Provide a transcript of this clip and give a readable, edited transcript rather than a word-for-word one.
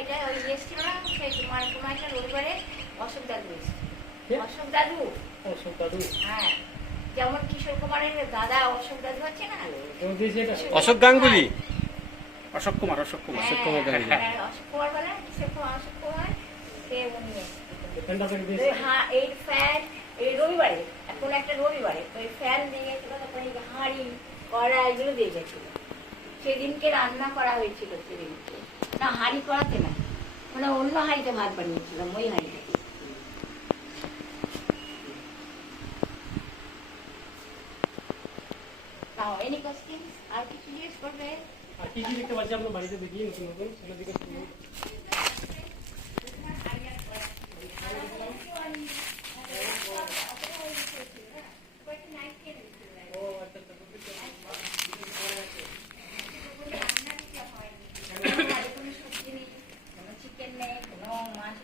এটা ওই এসছিল না সেই তোমার কোনো একটা রবিবারে অশোক দাদু এসেছিল। অশোক দাদু, অশোক দাদু, হ্যাঁ, যেমন কিশোর কুমারের দাদা অশোক দাদু আছে না, অশোক গাঙ্গুলি, অশোক কুমার, অশোক কুমার, হ্যাঁ, অশোক কুমার গাঙ্গুলি। হ্যাঁ, অশোক কুমার বলে অশোক কুমার, সে উনি এসেছিল। এই হ্যাঁ, এই ফ্যান এই রবিবারে, এখন একটা রবিবারে ওই ফ্যান দিয়ে গেছিল, তারপরে এই হাঁড়ি কড়া এগুলো দিয়ে গেছিল। সেদিনকে রান্না করা হয়েছিল, সেদিনকে না হাঁড়ি করাতে না, মানে অন্য হাঁড়িতে ভাত বানিয়েছিলাম, ওই হাঁড়িতে। নাও, এনি কোশ্চেন, আর কিছু জিজ্ঞেস করবে? আর কি কি দেখতে পাচ্ছি আপনার বাড়িতে দেখিয়ে নতুন নতুন সেটা দিকে চিকেন নেই, কোনো মাছ